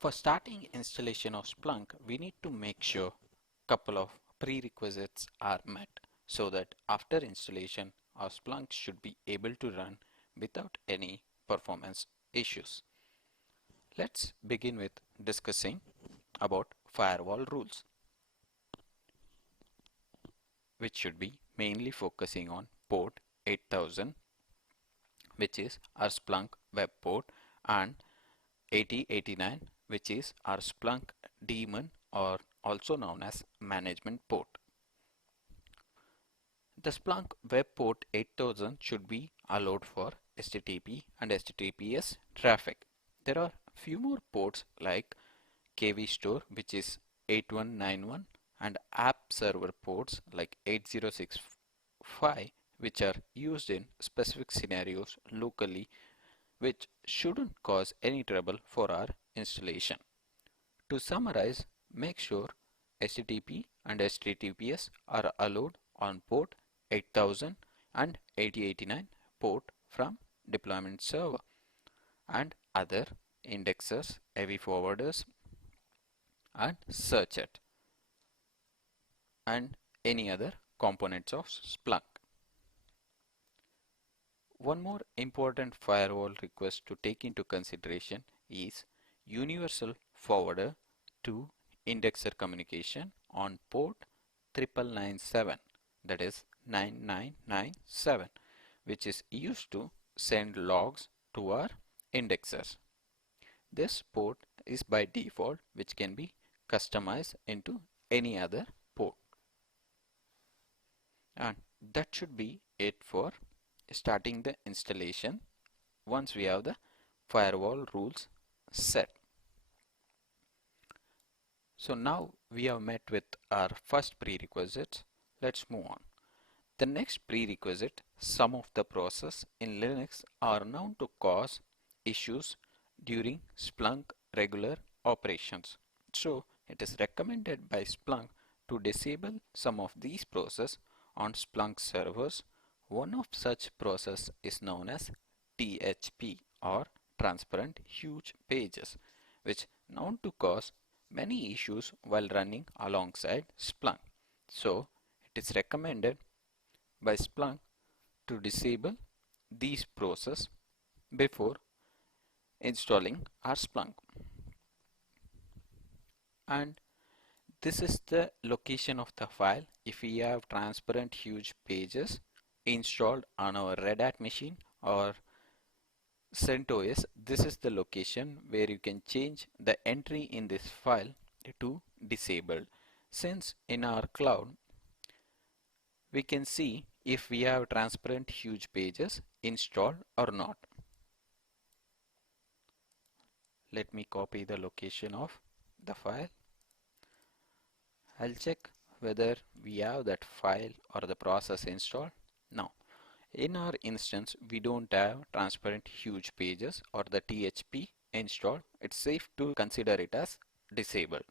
For starting installation of Splunk, we need to make sure couple of prerequisites are met so that after installation our Splunk should be able to run without any performance issues. Let's begin with discussing about firewall rules, which should be mainly focusing on port 8000, which is our Splunk web port, and 8089, which is our Splunk daemon or also known as management port. The Splunk web port 8000 should be allowed for HTTP and HTTPS traffic. There are few more ports like KV store, which is 8191, and app server ports like 8065, which are used in specific scenarios locally, which shouldn't cause any trouble for our installation. To summarize, make sure HTTP and HTTPS are allowed on port 8000 and 8089 port from deployment server, and other indexers, heavy forwarders, and search it, and any other components of Splunk. One more important firewall request to take into consideration is universal forwarder to indexer communication on port 9997, that is 9997, which is used to send logs to our indexers. This port is by default, which can be customized into any other port. And that should be it for starting the installation once we have the firewall rules set. So now we have met with our first prerequisites. Let's move on. The next prerequisite, some of the processes in Linux are known to cause issues during Splunk regular operations. So it is recommended by Splunk to disable some of these processes on Splunk servers. One of such process is known as THP, or transparent huge pages, which known to cause many issues while running alongside Splunk. So it is recommended by Splunk to disable these processes before installing our Splunk. And this is the location of the file. If we have transparent huge pages installed on our Red Hat machine or CentOS, this is the location where you can change the entry in this file to disabled. Since in our cloud we can see if we have transparent huge pages installed or not. Let me copy the location of the file. I'll check whether we have that file or the process installed. Now, in our instance, we don't have transparent huge pages or the THP installed. It's safe to consider it as disabled.